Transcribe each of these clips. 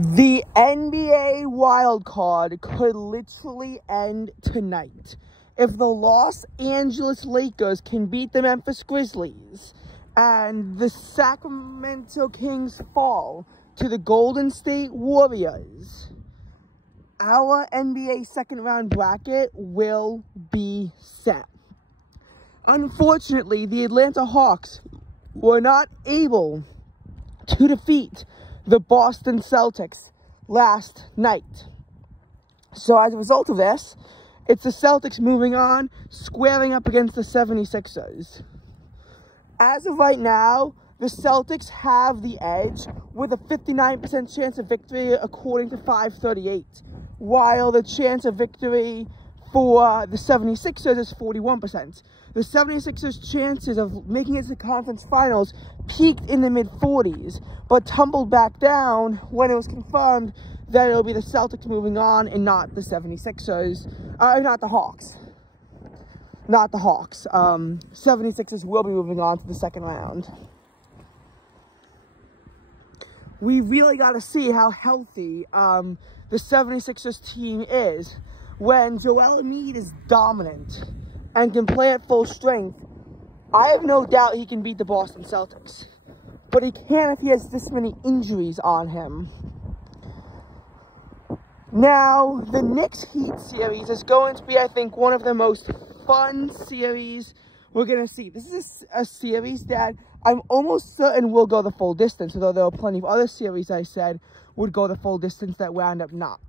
The NBA wildcard could literally end tonight. If the Los Angeles Lakers can beat the Memphis Grizzlies and the Sacramento Kings fall to the Golden State Warriors, our NBA second round bracket will be set. Unfortunately, the Atlanta Hawks were not able to defeat the Boston Celtics last night. So as a result of this, it's the Celtics moving on, squaring up against the 76ers. As of right now, the Celtics have the edge with a 59% chance of victory according to 538, while the chance of victory for the 76ers is 41%. The 76ers' chances of making it to the conference finals peaked in the mid-40s, but tumbled back down when it was confirmed that it'll be the Celtics moving on and not the 76ers, not the Hawks. Not the Hawks. 76ers will be moving on to the second round. We really got to see how healthy the 76ers team is. When Joel Embiid is dominant and can play at full strength, I have no doubt he can beat the Boston Celtics. But he can't if he has this many injuries on him. Now, the Knicks-Heat series is going to be, I think, one of the most fun series we're going to see. This is a series that I'm almost certain will go the full distance, although there are plenty of other series I said would go the full distance that wound up not.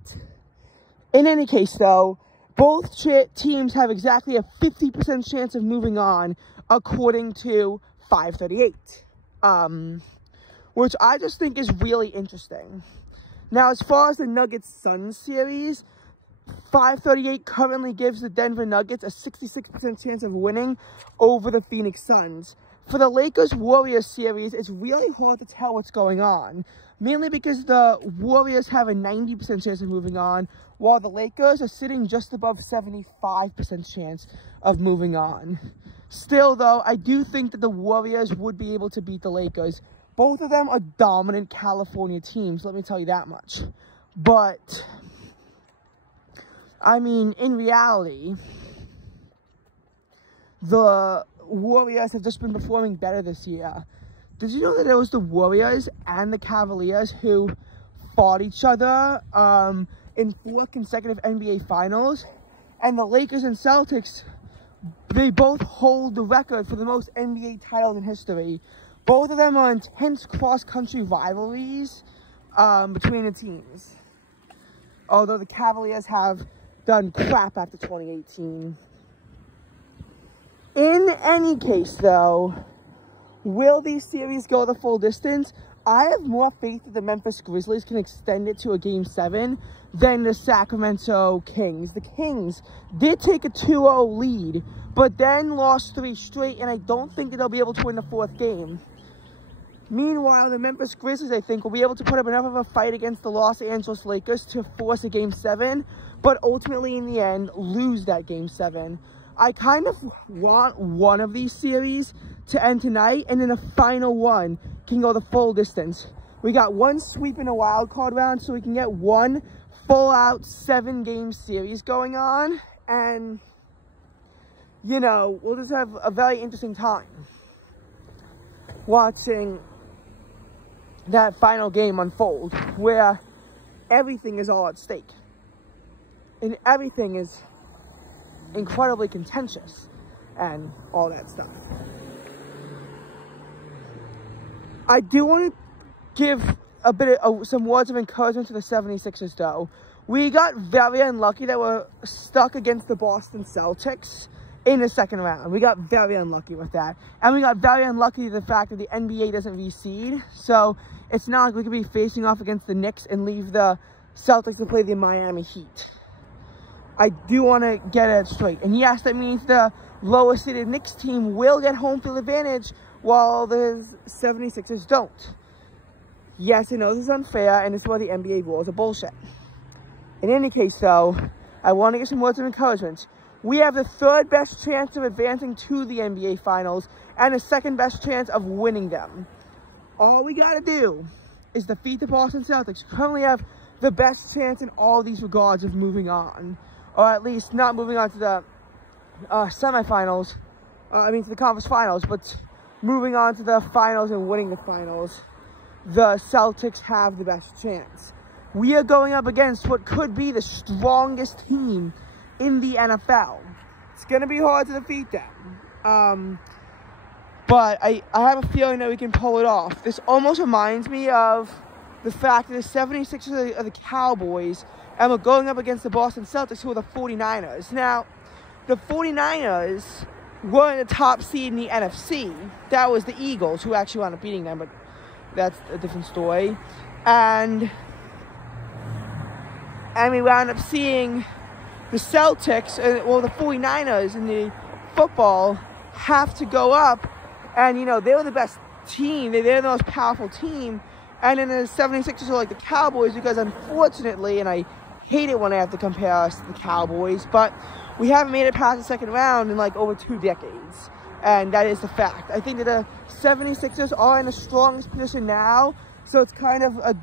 In any case, though, both teams have exactly a 50% chance of moving on, according to 538, which I just think is really interesting. Now, as far as the Nuggets-Suns series, 538 currently gives the Denver Nuggets a 66% chance of winning over the Phoenix Suns. For the Lakers-Warriors series, it's really hard to tell what's going on, mainly because the Warriors have a 90% chance of moving on, while the Lakers are sitting just above 75% chance of moving on. Still, though, I do think that the Warriors would be able to beat the Lakers. Both of them are dominant California teams, let me tell you that much. But, I mean, in reality, the Warriors have just been performing better this year. Did you know that it was the Warriors and the Cavaliers who fought each other in 4 consecutive NBA Finals? And the Lakers and Celtics, they both hold the record for the most NBA titles in history. Both of them are intense cross-country rivalries between the teams. Although the Cavaliers have done crap after 2018. In any case, though, will these series go the full distance? I have more faith that the Memphis Grizzlies can extend it to a Game 7 than the Sacramento Kings. The Kings did take a 2-0 lead, but then lost 3 straight, and I don't think that they'll be able to win the 4th game. Meanwhile, the Memphis Grizzlies, I think, will be able to put up enough of a fight against the Los Angeles Lakers to force a Game 7, but ultimately, in the end, lose that Game 7. I kind of want one of these series to end tonight, and then the final one can go the full distance. We got one sweep in a wild card round, so we can get one full-out 7-game series going on, and, you know, we'll just have a very interesting time watching that final game unfold, where everything is all at stake, and everything is incredibly contentious, and all that stuff. I do want to give a bit of some words of encouragement to the 76ers, though. We got very unlucky that we're stuck against the Boston Celtics in the second round. We got very unlucky with that. And we got very unlucky with the fact that the NBA doesn't reseed. So it's not like we could be facing off against the Knicks and leave the Celtics to play the Miami Heat. I do want to get it straight. And yes, that means the lower seeded Knicks team will get home field advantage while the 76ers don't. Yes, I know this is unfair, and this is why the NBA rules are bullshit. In any case, though, I want to give some words of encouragement. We have the 3rd best chance of advancing to the NBA Finals and the 2nd best chance of winning them. All we got to do is defeat the Boston Celtics, who currently have the best chance in all these regards of moving on, or at least not moving on to the semifinals, to the conference finals, but moving on to the finals and winning the finals. The Celtics have the best chance. We are going up against what could be the strongest team in the NFL. It's going to be hard to defeat them. But I have a feeling that we can pull it off. This almost reminds me of the fact that the 76ers are the Cowboys, and we're going up against the Boston Celtics, who are the 49ers. Now, the 49ers were the top seed in the NFC. That was the Eagles, who actually wound up beating them, but that's a different story. And we wound up seeing the Celtics, the 49ers in the football have to go up. And, they were the best team. They're the most powerful team. And then the 76ers are like the Cowboys, because unfortunately, and I hate it when I have to compare us to the Cowboys, but we haven't made it past the second round in like over 2 decades. And that is the fact. I think that the 76ers are in the strongest position now. So it's kind of a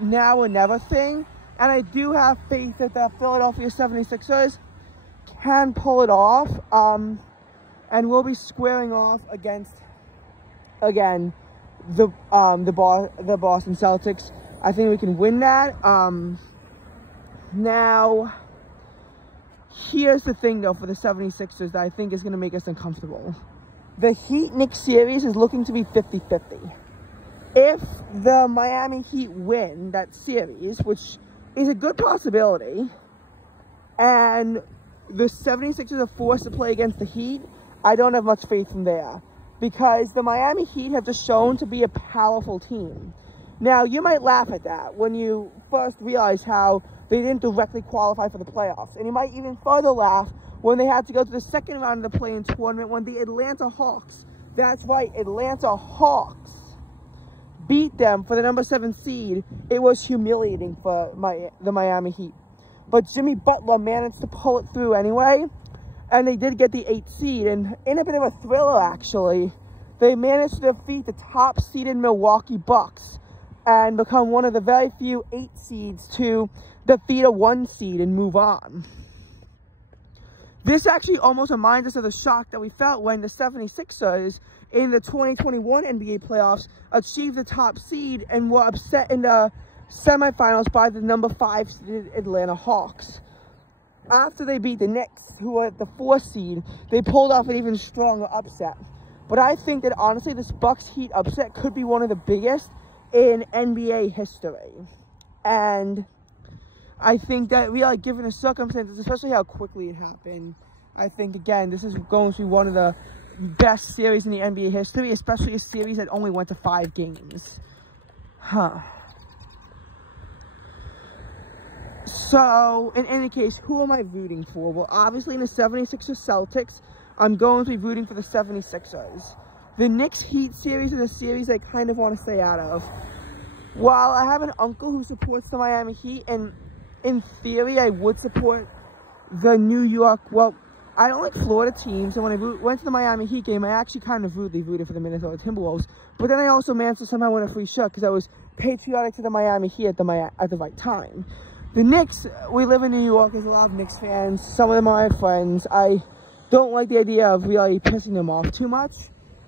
now or never thing. And I do have faith that the Philadelphia 76ers can pull it off. And we'll be squaring off against, again, the Boston Celtics. I think we can win that. Now, here's the thing, though, for the 76ers that I think is going to make us uncomfortable. The Heat-Knicks series is looking to be 50-50. If the Miami Heat win that series, which is a good possibility, and the 76ers are forced to play against the Heat, I don't have much faith from there. Because the Miami Heat have just shown to be a powerful team. Now, you might laugh at that when you first realize how they didn't directly qualify for the playoffs. And you might even further laugh when they had to go to the second round of the play-in tournament when the Atlanta Hawks, that's right, Atlanta Hawks, beat them for the number 7 seed. It was humiliating for the Miami Heat. But Jimmy Butler managed to pull it through anyway. And they did get the 8th seed. And in a bit of a thriller, actually, they managed to defeat the top-seeded Milwaukee Bucks and become one of the very few 8 seeds to defeat a 1 seed and move on. This actually almost reminds us of the shock that we felt when the 76ers in the 2021 NBA playoffs achieved the top seed and were upset in the semifinals by the number 5 seeded Atlanta Hawks. After they beat the Knicks, who were at the 4th seed, they pulled off an even stronger upset. But I think that, honestly, this Bucks-Heat upset could be one of the biggest in NBA history. And I think that, really, given the circumstances, especially how quickly it happened, I think, again, this is going to be one of the best series in the NBA history, especially a series that only went to 5 games. So, in any case, who am I rooting for? Well, obviously, in the 76ers Celtics, I'm going to be rooting for the 76ers. The Knicks-Heat series is a series I kind of want to stay out of. While I have an uncle who supports the Miami Heat, and in theory, I would support the New York, well, I don't like Florida teams, and when I went to the Miami Heat game, I actually kind of rooted for the Minnesota Timberwolves, but then I also managed to somehow win a free shot because I was patriotic to the Miami Heat at the right time. The Knicks, we live in New York, there's a lot of Knicks fans. Some of them are my friends. I don't like the idea of really pissing them off too much.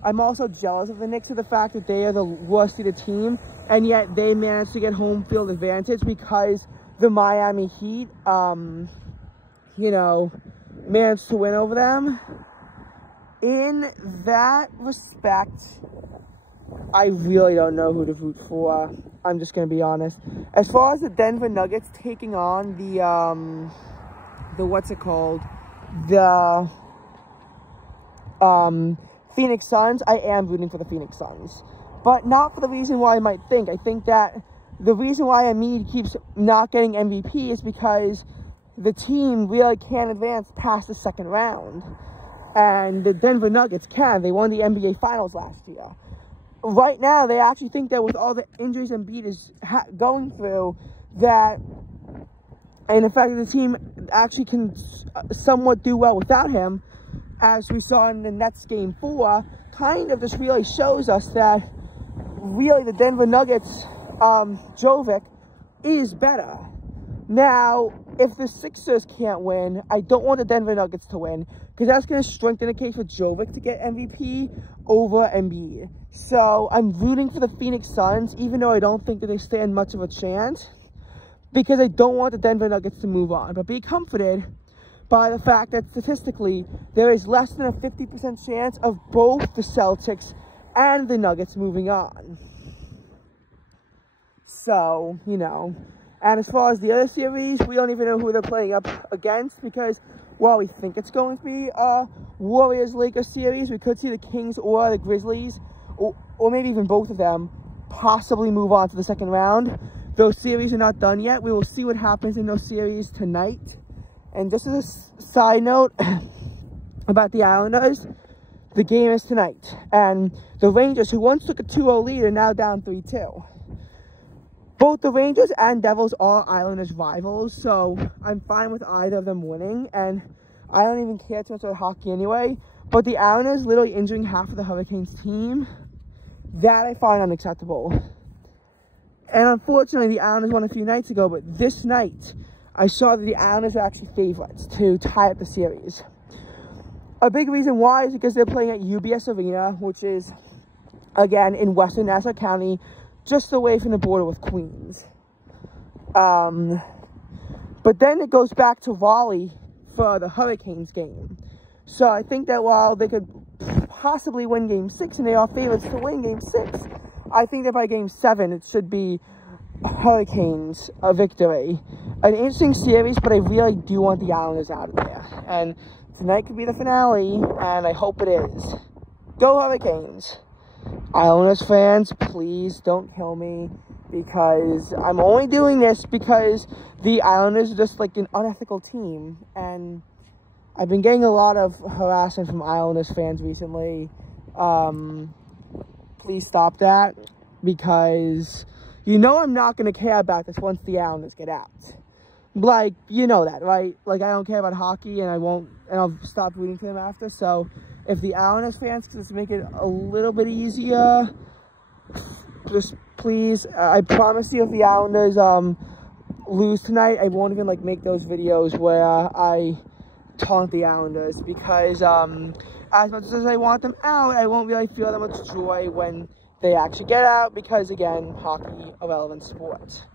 I'm also jealous of the Knicks for the fact that they are the worst seeded team, and yet they managed to get home field advantage because the Miami Heat, managed to win over them. In that respect, I really don't know who to root for. I'm just going to be honest. As far as the Denver Nuggets taking on the Phoenix Suns, I am rooting for the Phoenix Suns. But not for the reason why I might think. I think that the reason why Embiid keeps not getting MVP is because the team really can't advance past the second round. And the Denver Nuggets can. They won the NBA Finals last year. Right now, they actually think that with all the injuries Embiid is going through, that, and the fact that the team actually can somewhat do well without him, as we saw in the Nets Game 4, kind of just really shows us that really the Denver Nuggets Jovic is better. Now, if the Sixers can't win, I don't want the Denver Nuggets to win, because that's going to strengthen the case for Jovic to get MVP over Embiid. So I'm rooting for the Phoenix Suns, even though I don't think that they stand much of a chance, because I don't want the Denver Nuggets to move on. But be comforted by the fact that statistically, there is less than a 50% chance of both the Celtics and the Nuggets moving on. So, you know. And as far as the other series, we don't even know who they're playing up against, because while we think it's going to be a Warriors-Lakers series, we could see the Kings or the Grizzlies, or maybe even both of them, possibly move on to the second round. Those series are not done yet. We will see what happens in those series tonight. And just as a side note about the Islanders, the game is tonight. And the Rangers, who once took a 2-0 lead, are now down 3-2. Both the Rangers and Devils are Islanders rivals, so I'm fine with either of them winning, and I don't even care too much about hockey anyway. But the Islanders literally injuring half of the Hurricanes team, that I find unacceptable. And unfortunately, the Islanders won a few nights ago, but this night, I saw that the Islanders are actually favorites to tie up the series. A big reason why is because they're playing at UBS Arena, which is, again, in Western Nassau County, just away from the border with Queens. But then it goes back to Raleigh for the Hurricanes game. So I think that while they could possibly win Game 6, and they are favorites to win Game 6, I think that by Game 7, it should be Hurricanes a victory. An interesting series, but I really do want the Islanders out of there. And tonight could be the finale, and I hope it is. Go Hurricanes! Islanders fans, please don't kill me, because I'm only doing this because the Islanders are just like an unethical team, and I've been getting a lot of harassment from Islanders fans recently. Please stop that, because you know I'm not going to care about this once the Islanders get out. Like, you know that, right? Like, I don't care about hockey, and I'll stop rooting for them after. So if the Islanders fans can just make it a little bit easier, just please, I promise you, if the Islanders lose tonight, I won't even like make those videos where I taunt the Islanders, because as much as I want them out, I won't really feel that much joy when they actually get out, because again, hockey, a relevant sport.